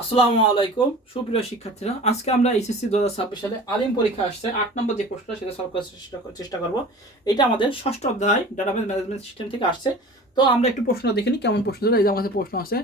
আসসালামু আলাইকুম সুপ্রিয় শিক্ষার্থীরা, আজকে আমরা এইচএসসি 2026 সালে আলিম পরীক্ষা আসছে 8 নম্বর যে প্রশ্নটা সেটা সলভ করার চেষ্টা করব। এটা আমাদের ষষ্ঠ অধ্যায় ডাটাবেস ম্যানেজমেন্ট সিস্টেম থেকে আসছে। তো আমরা একটু প্রশ্ন দেখিনি কেমন প্রশ্ন ছিল। এই যে আমাদের প্রশ্ন আছে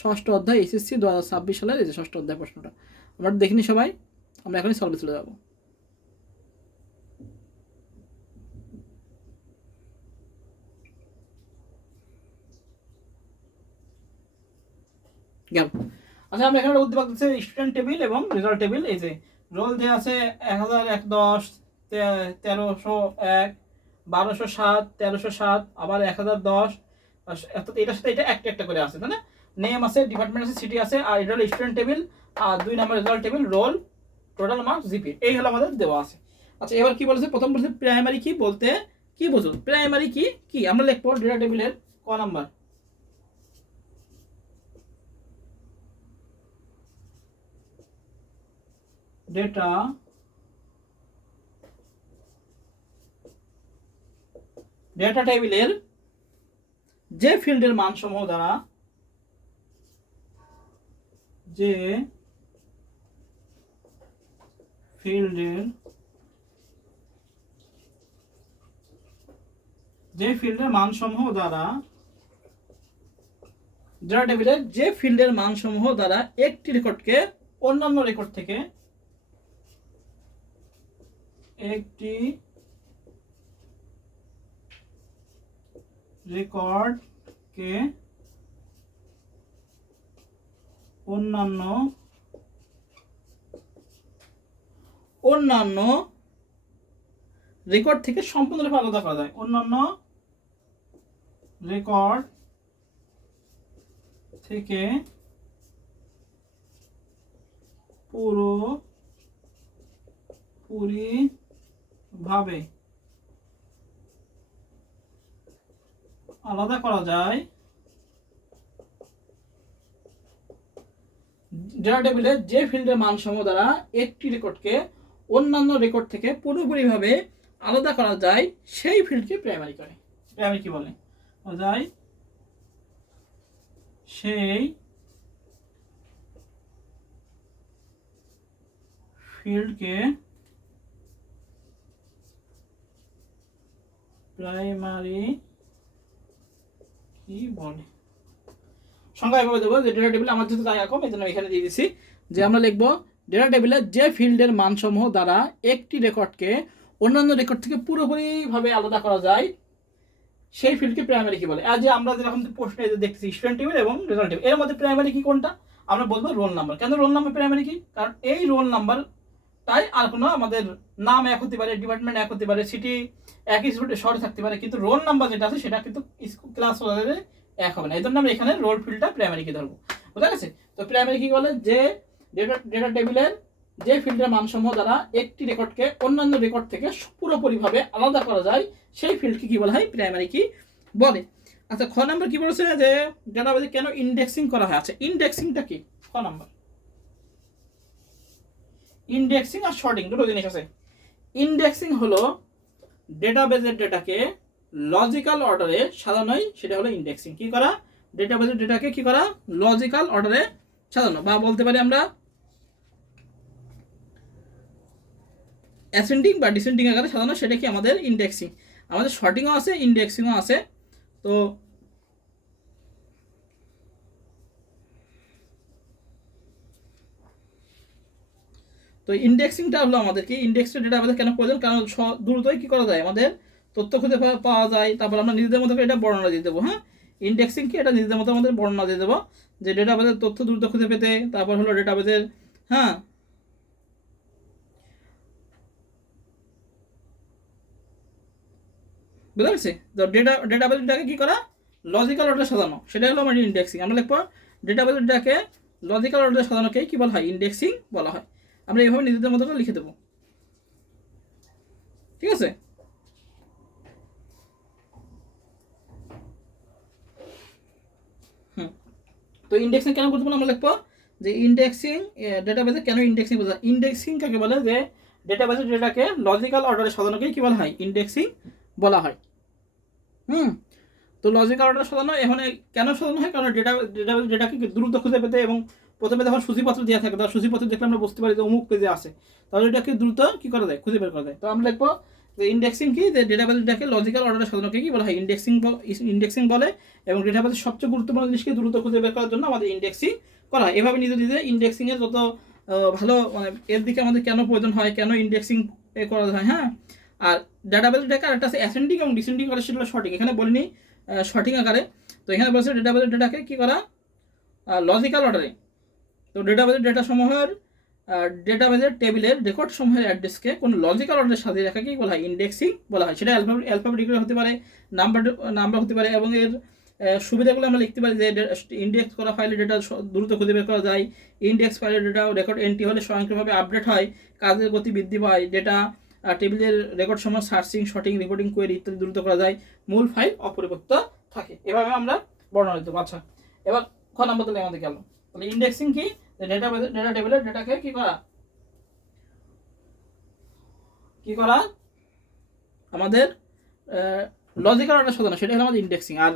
ষষ্ঠ অধ্যায় এইচএসসি 2026 সালের এই যে ষষ্ঠ অধ্যায় প্রশ্নটা আমরা দেখিনি সবাই। আমরা এখনই সলভে চলে যাব। গেল। আচ্ছা, আমরা এখানে উদ্দীপক দিচ্ছে স্টুডেন্ট টেবিল এবং রেজাল্ট টেবিল। এই যে রোল দেওয়া আছে 1010, 1301, 1207, 1307, আবার 1010। অর্থাৎ এটার সাথে এটা একটা একটা করে আছে, তাই না? নেম আছে, ডিপার্টমেন্ট আছে, সিটি আছে, আর এটা হলো স্টুডেন্ট টেবিল, আর 2 number result table, roll, total marks, GP, এই হলো আমাদের দেওয়া আছে। আচ্ছা, এবার কি বলেছে? প্রথম বলেছে প্রাইমারি কি বলতে কি বোঝো? প্রাইমারি কি কি আমরা লিখবো ডেটা টেবিলের ক নাম্বার। ডেটা টেবিলের যে ফিল্ডের মানসমূহ দ্বারা যে ফিল্ডের মানসমূহ দ্বারা ডেটা টেবিলের যে ফিল্ডের মানসমূহ দ্বারা একটি রেকর্ডকে অন্যান্য রেকর্ড থেকে একটি রেকর্ডকে অন্যান্য রেকর্ড থেকে সম্পূর্ণরূপে আলাদা করা যায়। অন্যান্য রেকর্ড থেকে পুরোপুরিভাবে আলাদা করা যায় ডেটা টেবিলের যে ফিল্ডের মানসমূহ দ্বারা একটি রেকর্ডকে অন্যান্য রেকর্ড থেকে পুরোপুরিভাবে আলাদা করা যায় সেই ফিল্ডকে প্রাইমারি করে। প্রাইমারি কি বলে? যায় সেই ফিল্ডকে প্রাইমারি কি বলে? সংজ্ঞা এভাবে দেবো যে ডেটা টেবিল আমার যেহেতু জায়গা কম এই জন্য এখানে দিয়ে দিচ্ছি যে আমরা লিখবো ডেটা টেবিলের যে ফিল্ডের মানসমূহ দ্বারা একটি রেকর্ডকে অন্যান্য রেকর্ড থেকে পুরোপুরিভাবে আলাদা করা যায় সেই ফিল্ডকে প্রাইমারি কি বলে। আর যে আমরা যেরকম প্রশ্নে দেখতেছি স্টুডেন্ট টেবিল এবং রেজাল্ট টেবিল, এর মধ্যে প্রাইমারি কি কোনটা? আমরা বলবো রোল নাম্বার। কেন রোল নাম্বার প্রাইমারি কি? কারণ এই রোল নাম্বার তাই আর কোনো আমাদের নাম এক হতে পারে, ডিপার্টমেন্ট এক হতে পারে, সিটি একই শহরে থাকতে পারে, কিন্তু রোল নাম্বার যেটা আছে সেটা কিন্তু ক্লাস এক হবে না। এই জন্য আমরা এখানে রোল ফিল্ডটা প্রাইমারিকে ধরবো। বুঝা গেছে? তো প্রাইমারি কি বলে? যে ডেটা টেবিলের যে ফিল্ডের মানসমূহ দ্বারা একটি রেকর্ডকে অন্যান্য রেকর্ড থেকে পুরোপুরিভাবে আলাদা করা যায় সেই ফিল্ডকে কি বলা হয়? প্রাইমারি কি বলে। আচ্ছা, খ নাম্বার কি বলেছে? যে ডেটাবেজে কেন ইন্ডেক্সিং করা হয়। আচ্ছা, ইন্ডেক্সিংটা কি? খ নাম্বার ইন্ডেক্সিং আর শর্টিং দুটো জিনিস আছে। ইন্ডেক্সিং হলো ডেটাবেজের ডেটাকে লজিক্যাল অর্ডারে সাজানোই, সেটা হলো ইন্ডেক্সিং। কি করা? ডেটাবেজের ডেটাকে কি করা? লজিক্যাল অর্ডারে সাজানো, বা বলতে পারি আমরা অ্যাসেন্ডিং বা ডিসেন্ডিং আকারে সাজানো, সেটা কি আমাদের ইন্ডেক্সিং। আমাদের শর্টিংও আছে, ইন্ডেক্সিংও আছে। তো ইন্ডেক্সিংটা হলো আমাদের কি ইন্ডেক্সটা ডেটা আমাদের কেন প্রয়োজন? কারণ দ্রুতই কি করা যায়, আমাদের তথ্য খুঁজে পাওয়া যায়। তারপর আমরা নিজেদের মতো করে এটা বর্ণনা দিয়ে দেবো। হ্যাঁ, ইন্ডেক্সিং কি? এটা নিজেদের মতো আমাদের বর্ণনা দিয়ে দেবো যে ডেটাবেজের তথ্য দ্রুত খুঁজে পেতে। তারপর হলো ডেটাবেজের, হ্যাঁ, বুঝতে পারছি? তো ডেটাবেজের ডেটাকে কি করা? লজিক্যাল অর্ডারে সাজানো, সেটা হলো আমার ইন্ডেক্সিং। আমরা লিখবো ডেটাবেজের ডেটাকে লজিক্যাল অর্ডারে সাজানোকেই কি বলা হয়? ইন্ডেক্সিং বলা হয়। আমরা এইভাবে নিজেদের মতো করে লিখে দেবো। ঠিক আছে? তো ইন্ডেক্সিং কেন গুরুত্বপূর্ণ? আমরা লিখবো যে ইন্ডেক্সিং ডেটাবেজে কেন ইন্ডেক্সিং বোঝা। ইন্ডেক্সিং কাকে বলে? যে ডেটাবেজের ডেটাকে লজিক্যাল অর্ডারে সাজানোকেই কি বলা হয়? ইন্ডেক্সিং বলা হয়। তো লজিক্যাল অর্ডারে সাজানো এখানে কেন সাজানো হয়? কারণ ডেটাবেজ ডেটাকে দ্রুত খুঁজে পেতে এবং প্রথমে যখন সূচিপত্র দেওয়া থাকে তার সূচিপত্র দেখলে আমরা বুঝতে পারি যে অমুক পেজে আছে, তাহলে এটাকে দ্রুত কি করা যায়, খুঁজে বের করা যায়। তো আমরা লিখবো যে ইন্ডেক্সিং কি, যে ডেটাবেসটাকে লজিক্যাল অর্ডারে সাজানোকে কি বলা হয়, ইন্ডেক্সিং বলে। এবং ডেটাবেসের সবচেয়ে গুরুত্বপূর্ণ জিনিসকে দ্রুত খুঁজে বের করার জন্য আমাদের ইন্ডেক্সিং করা হয়। এভাবে নিজে নিজে ইন্ডেক্সিংয়ের যত ভালো মানে এর দিকে আমাদের কেন প্রয়োজন হয়, কেন ইন্ডেক্সিং করা হয়। হ্যাঁ, আর ডেটাবেস ডেটা একটা আছে অ্যাসেন্ডিং এবং ডিসেন্ডিং আকারে, সেটা শর্টিং, এখানে বলিনি শর্টিং আকারে। তো এখানে বলছে ডেটাবেস ডেটাকে কি করা লজিক্যাল অর্ডারে। তো ডেটাবেসের ডেটা সমূহের ডেটাবেসের টেবিলের রেকর্ড সমূহের অ্যাড্রেসকে কোনো লজিক্যাল অর্ডারে সাজিয়ে রাখাকেই বলা হয় ইন্ডেক্সিং বলা হয়। সেটা অ্যালফাবেটিক্যালি হতে পারে, নাম্বার হতে পারে। এবং এর সুবিধাগুলো আমরা লিখতে পারি যে ইন্ডেক্স করা ফাইলের ডেটা দ্রুত খুঁজে বের করা যায়, ইন্ডেক্স ফাইলের ডেটা রেকর্ড এন্ট্রি হলে স্বয়ংক্রিয়ভাবে আপডেট হয়, কাজের গতি বৃদ্ধি পায়, ডেটা টেবিলের রেকর্ড সময় সার্চিং, শর্টিং, রিপোর্টিং, কোয়েরি ইত্যাদি দ্রুত করা যায়, মূল ফাইল অপরিবর্তিত থাকে। এভাবে আমরা বর্ণনা দিতে। আচ্ছা, এবার খ নম্বর তাহলে আমাদের গেল। তাহলে ইন্ডেক্সিং কি, ডেটা টেবিলের ডেটাকে কি করা আমাদের লজিক্যাল অর্ডার সাজানো, সেটা হলো আমাদের ইন্ডেক্সিং। আর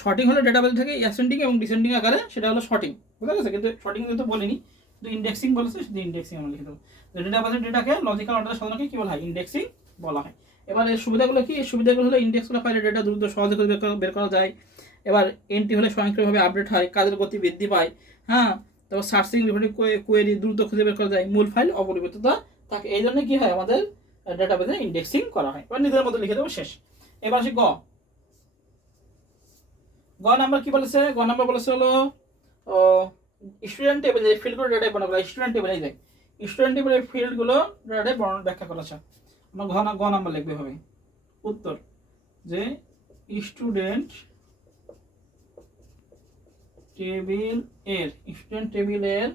শর্টিং হলো ডেটাবেস থেকে অ্যাসেন্ডিং এবং ডিসেন্ডিং আকারে, সেটা হলো শর্টিং, বুঝা গেছে। কিন্তু শর্টিং কিন্তু বলিনি, কিন্তু ইন্ডেক্সিং বলেছে, শুধু ইন্ডেক্সিং আমরা লিখে দেবো। ডেটাবেসের ডেটাকে লজিক্যাল অর্ডারে সাজানোকে কি বলা হয়, ইন্ডেক্সিং বলা হয়। এবার এর সুবিধাগুলো কি, সুবিধাগুলো হলো ইন্ডেক্স করা ফাইলের ডেটা দ্রুত সহজে করে বের করা যায়। এবার এন্ট্রি হলে স্বয়ংক্রিয়ভাবে আপডেট হয়, কাজের গতি বৃদ্ধি পায়। হ্যাঁ, তারপর সার্চিং, রিপোর্টিং, কোয়েরি দ্রুত খুঁজে বের করা যায়, মূল ফাইল অপরিবর্তিত থাকে। এই জন্য কি হয়, আমাদের ডেটাবেসে ইন্ডেক্সিং করা হয়। এবার নিজের মতো লিখে দেবো, শেষ। এবার আসি গ নাম্বার কি বলেছে, গ নাম্বার বলেছে হলো স্টুডেন্ট টেবিল, এই ফিল্ডগুলো ডেটায় বর্ণনা করা। স্টুডেন্ট টেবিল, এই যে স্টুডেন্ট টেবিলের ফিল্ডগুলো ডেটায় বর্ণনা ব্যাখ্যা করা আছে। আমরা গ নাম্বার লিখবে হবে উত্তর, যে স্টুডেন্ট টেবিলের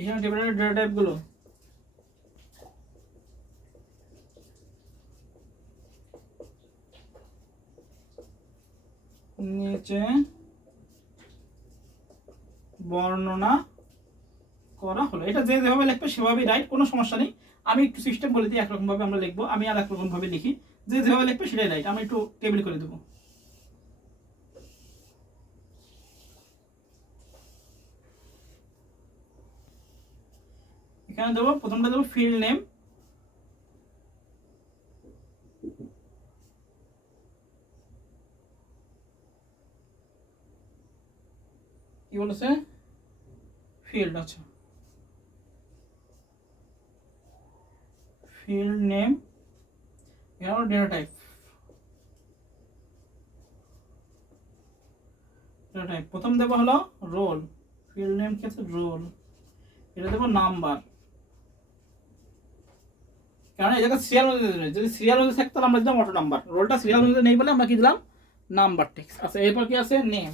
এখানে টেবিলের ডেটা টাইপগুলো নিচে বর্ণনা করা হলো। এটা যে যেভাবে লিখবে সেভাবেই রাইট, কোনো সমস্যা নেই। আমি একটু সিস্টেম বলে দিই, একরকম ভাবে আমরা লিখবো, আমি আর একরকম ভাবে লিখি, যে যেভাবে লিখবে সেটাই রাইট। আমি একটু টেবিল করে দেবো। এখানে দেবো, প্রথমটা দেবো ফিল্ড নেম, কি বলেছে ফিল্ড, আচ্ছা ফিল্ড নেম, এখানে হলো ডেটা টাইপ, প্রথম দেবো হলো রোল, ফিল্ড নেম কি আছে রোল, এটা দেবো নাম্বার, কারণ এই জায়গায় সিরিয়াল অনুযায়ী, যদি সিরিয়াল অনুযায়ী থাকতো তাহলে আমরা দিলাম অটো নাম্বার, রোলটা সিরিয়াল অনুযায়ী নেই বলে আমরা কি দিলাম নাম্বার টেক্সট। আচ্ছা, এরপর কি আছে নেম,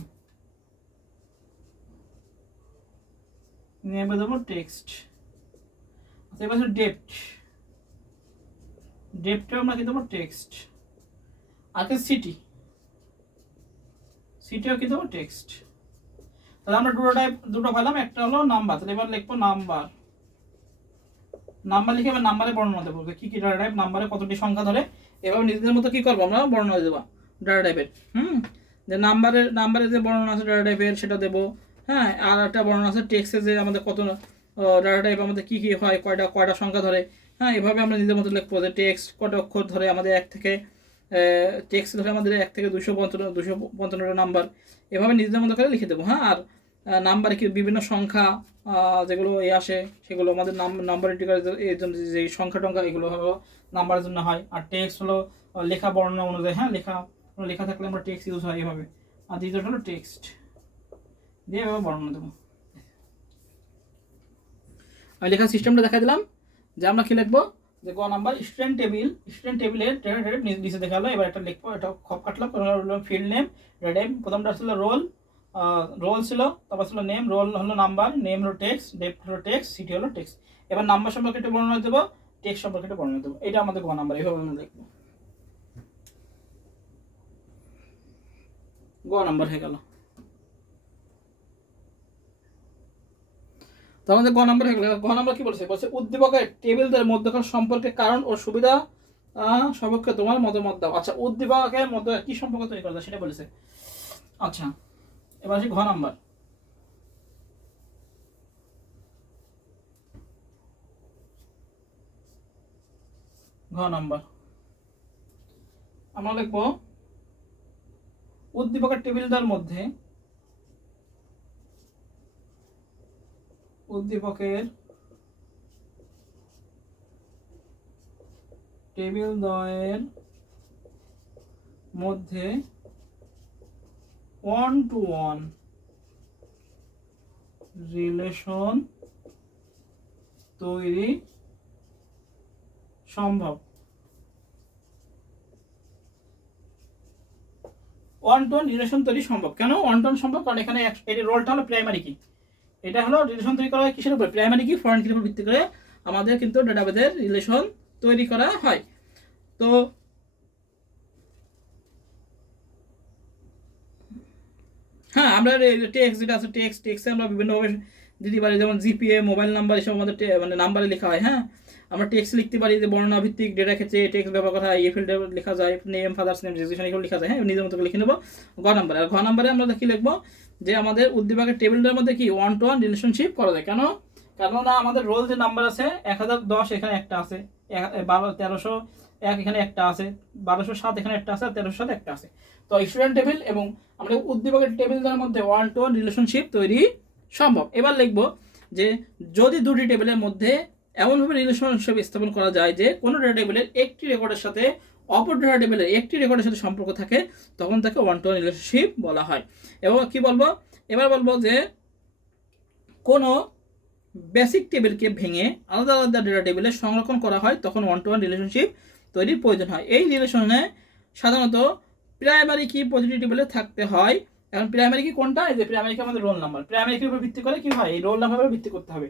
নেমে দেবো টেক্সট। আচ্ছা, এবার আছে ডেপ্টে আমরা কি দেবো টেক্সট। আর সিটিও কি দেবো টেক্সট। তাহলে আমরা দুটো পেলাম, একটা হলো নাম্বার, তাহলে এবার লিখবো নাম্বার লিখে এবার নাম্বারে বর্ণনা দেবো কি কি ডাটা টাইপ, নাম্বারে কতটি সংখ্যা ধরে। এভাবে নিজেদের মতো কি করবো আমরা বর্ণনা দেবো ডাটা টাইপের। যে নাম্বারে যে বর্ণনা আছে ডাটা টাইপের সেটা দেবো। হ্যাঁ, আর একটা বর্ণনা আছে টেক্সটে, যে আমাদের কত ডাটা টাইপ আমাদের কি কি হয়, কয়টা সংখ্যা ধরে। হ্যাঁ, এভাবে আমরা নিজেদের মতো লিখবো যে টেক্সট কয়টা অক্ষর ধরে, আমাদের টেক্সট ধরে আমাদের 1 থেকে 255টা নাম্বার। এভাবে নিজেদের মতো করে লিখে দেবো। হ্যাঁ, আর নাম্বারে কি বিভিন্ন সংখ্যা যেগুলো আসে সেগুলো আমাদের নাম্বার এর জন্য যে সংখ্যা টংখ্যা এগুলো হলো নাম্বারের জন্য হয়। আর টেক্সট হলো লেখা বর্ণনা অনুযায়ী। হ্যাঁ, লেখা থাকলে আমরা টেক্সট ইউজ হয় এভাবে। আর দ্বিতীয়টা হলো টেক্সট দিয়ে এভাবে বর্ণনা দেবো। আমি লেখার সিস্টেমটা দেখা দিলাম, যে আমরা কি লিখবো, যে গ নাম্বার স্টুডেন্ট টেবিলের ডেটা নিচে দেখা হলো। এবার একটা লিখবো, এটা খপ কাটলাম, ফিল্ড নেম, ডেটা টাইপ, প্রথমটা ছিল রোল ছিল, তারপর ছিল নেম, রোল হলো নাম্বার, নেম হলো টেক্সট, ডেপ্ট হলো টেক্সট, সিটি হলো টেক্সট। এবার নাম্বার সম্পর্কে একটু বর্ণনা দেবো, টেক্সট সম্পর্কে একটু বর্ণনা দেবো। এটা আমাদের গ নাম্বার, এইভাবে আমরা লিখবো। গ নাম্বার হয়ে গেল। তো আমাদের গ নাম্বার হয়ে গেল। গ নাম্বার কি বলছে, উদ্দীপকের টেবিলদের মধ্যকার সম্পর্কে কারণ ও সুবিধা সবকে তোমার মতামত দাও। আচ্ছা, উদ্দীপকের মধ্যে কি সম্পর্ক তৈরি করা যায় সেটা বলেছে। আচ্ছা, এবার আসি ঘ নাম্বার। ঘ নাম্বার আমরা লিখবো উদ্দীপকের টেবিলটার মধ্যে উদ্দীপকের টেবিল দ্বয়ের মধ্যে 1-to-1 রিলেশন তৈরি সম্ভব। 1-to-1 রিলেশন তৈরি সম্ভব। কেন 1-to-1 সম্ভব? কারণ এখানে এর রোলটা হলো প্রাইমারি কি। এটা হলো রিলেশন তৈরি করা হয় কিসের উপর? প্রাইমারি কি, ফরেন কির উপর ভিত্তি করে আমাদের কিন্তু ডেটাবেজের রিলেশন তৈরি করা হয়। তো হ্যাঁ, আমরা টেক্সট যেটা আছে, টেক্সটে আমরা বিভিন্নভাবে দিতে পারি, যেমন জিপিএ, মোবাইল নাম্বার, এসব আমাদের মানে নাম্বারে লেখা হয়। হ্যাঁ, আমরা টেক্সট লিখতে পারি, যে বর্ণনা ভিত্তিক ডেটা ক্ষেত্রে টেক্সট ব্যবহার করা হয়। এই ফিল্ডে লেখা যায় নেম, ফাদার্স নেম, রেজিস্ট্রেশন, এগুলো লেখা যায়। হ্যাঁ, নিজের মতো লিখে নেবো ঘ নাম্বারে। আর ঘ নাম্বারে আমরা কি লিখবো? যে আমাদের উদ্দীপকের টেবিলটার মধ্যে কি 1-to-1 রিলেশনশিপ করা যায়। কেন? কেননা আমাদের রোল যে নাম্বার আছে 1010 এখানে একটা আছে, 1301 এখানে একটা আছে, 1207 এখানে একটা আছে, আর 1307 একটা আছে। তো স্টুডেন্ট টেবিল এবং আমাদের উদ্দীপকের টেবিলটার মধ্যে 1-to-1 রিলেশনশিপ তৈরি সম্ভব। এবার লিখবো যে যদি দুটি টেবিলের মধ্যে এমনভাবে রিলেশনশিপ স্থাপন করা যায় যে কোনো ডেটা টেবিলের একটি রেকর্ডের সাথে অপর ডেটা টেবিলের একটি রেকর্ডের সাথে সম্পর্ক থাকে, তখন তাকে 1-to-1 রিলেশনশিপ বলা হয়। এবং কি বলবো? এবার বলবো যে কোনো বেসিক টেবিলকে ভেঙে আলাদা আলাদা ডেটা টেবিলে সংরক্ষণ করা হয়, তখন 1-to-1 রিলেশনশিপ তৈরির প্রয়োজন হয়। এই রিলেশনে সাধারণত প্রাইমারি কি প্রতিটি টেবিলে থাকতে হয়। এখন প্রাইমারি কি কোনটা? এই যে প্রাইমারি কি আমাদের রোল নাম্বার। প্রাইমারি কির উপর ভিত্তি করে কি হয়? এই রোল নাম্বারের ভিত্তি করতে হবে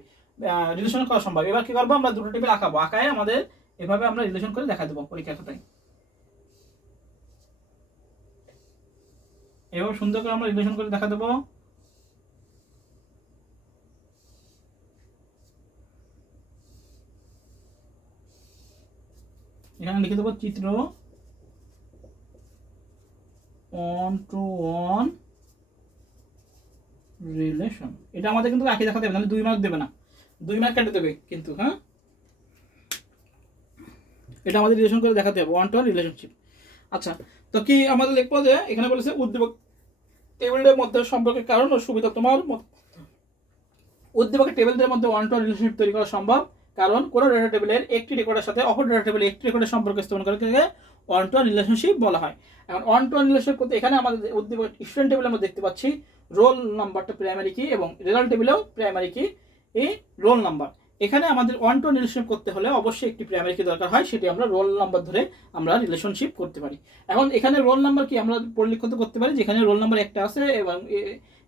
রিলেশন করা সম্ভব। এবার কি করবো? আমরা দুটো টেবিল আঁকাবো, আঁকায় আমাদের এভাবে আমরা রিলেশন করে দেখা দেবো পরীক্ষার খাতায়। এভাবে সুন্দর করে আমরা রিলেশন করে দেখা দেবো। এখানে লিখে দেবো চিত্র 1-to-1 রিলেশন। এটা আমাদের কিন্তু আঁকে দেখাতে হবে, নাহলে 2 মার্ক দেবে না, 2 মার্ক কেটে দেবে কিন্তু। হ্যাঁ, এটা আমাদের রিলেশন করে দেখাতে হবে 1-to-1 রিলেশনশিপ। আচ্ছা, তো কি আমাদের লিখবো যে এখানে বলেছে উদ্দীপক টেবিলের মধ্যে সম্পর্কের কারণ ও সুবিধা। তোমার উদ্দীপকের টেবিলদের মধ্যে 1-to-1 রিলেশনশিপ তৈরি করা সম্ভব, কারণ কোনো ডেটা টেবিলের একটি রেকর্ডের সাথে অপর ডেটা টেবিলের একটি রেকর্ডের সম্পর্ক স্থাপন করে 1-to-1 রিলেশনশিপ বলা হয়। এখন 1-to-1 রিলেশনশিপ করতে এখানে আমাদের উদ্দীপক স্টুডেন্ট টেবিলে আমরা দেখতে পাচ্ছি রোল নাম্বারটা প্রাইমারি কি, এবং রেজাল্ট টেবিলেও প্রাইমারি কি এই রোল নাম্বার। এখানে আমাদের 1-to-1 রিলেশনশিপ করতে হলে অবশ্যই একটি প্রাইমারি কি দরকার হয়, সেটি আমরা রোল নাম্বার ধরে আমরা রিলেশনশিপ করতে পারি। এখন এখানে রোল নাম্বার কি আমরা পরিলক্ষিত করতে পারি, যেখানে রোল নাম্বার একটা আছে এবং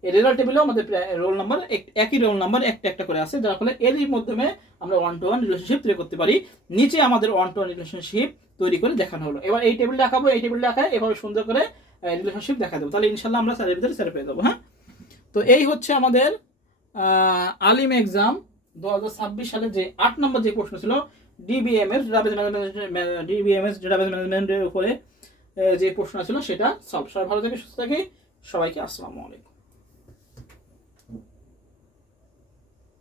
রেজাল্ট টেবিলেও আমাদের রোল নাম্বার একই রোল নাম্বার একটা একটা করে আছে, যার ফলে এরই মাধ্যমে আমরা 1-to-1 রিলেশনশিপ তৈরি করতে পারি। নিচে আমাদের 1-to-1 রিলেশনশিপ তৈরি করে দেখানো হলো। এবার এই টেবিলটা আঁকাবো, এই টেবিলটা আঁকায় এভাবে সুন্দর করে রিলেশনশিপ দেখা দেবো, তাহলে ইনশাল্লাহ আমরা স্যারের ভিতরে স্যার পেয়ে যাবো। হ্যাঁ, তো এই হচ্ছে আমাদের আলিম এক্সাম 2026 সালে যে 8 নম্বর যে প্রশ্ন ছিল ডিবিএমএস ডেটাবেজ ম্যানেজমেন্টের উপরে যে প্রশ্ন ছিল সেটা সব। সবাই ভালো থাকে, সুস্থ থাকে, সবাইকে আসসালামু আলাইকুম।